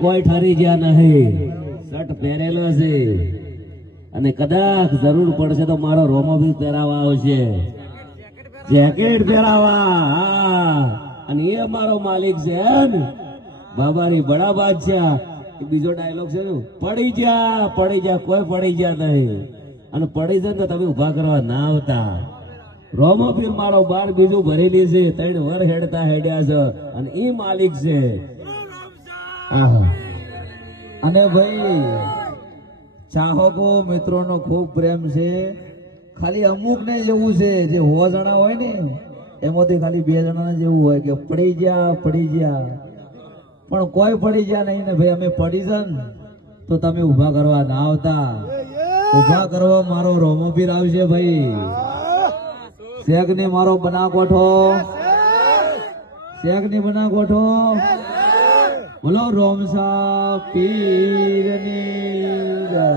કોઈ ઠરી ગયા નહીં, શર્ટ પહેરેલો છે અને કદાચ જરૂર પડશે તો મારો રોમો બી પહેરાવા આવશે, જેકેટ પહેરાવા. અને એ મારો માલિક છે ને બાબારી બડા બાદશાહ. બીજો ડાયલોગ છે, પડી જા કોઈ પડી જા નહીં, અને પડી જાય ને તમે ઉભા કરવા ના આવતા. રોમો પીર મારો બાર બીજું ભરેલી છે, 3 વર હેડતા હેડ્યા છે, અને ઈ માલિક છે. અને ભાઈ ચાહકો મિત્રોનો ખૂબ પ્રેમ છે. ખાલી અમુક ને જેવું છે, જે 100 જણા હોય ને એમાંથી ખાલી 2 જણા જેવું હોય કે પડી ગયા, પણ કોઈ પડી ગયા નહીં ને ભાઈ. અમે પડી છે ને તો તમે ઉભા કરવા ના આવતા. ઉભા કરવા મારો રોમોપીર આવશે ભાઈ. શેખ ને મારો બનાકોઠો, શેખ ને બનાકોઠો, બોલો રોમસા પીરની જય.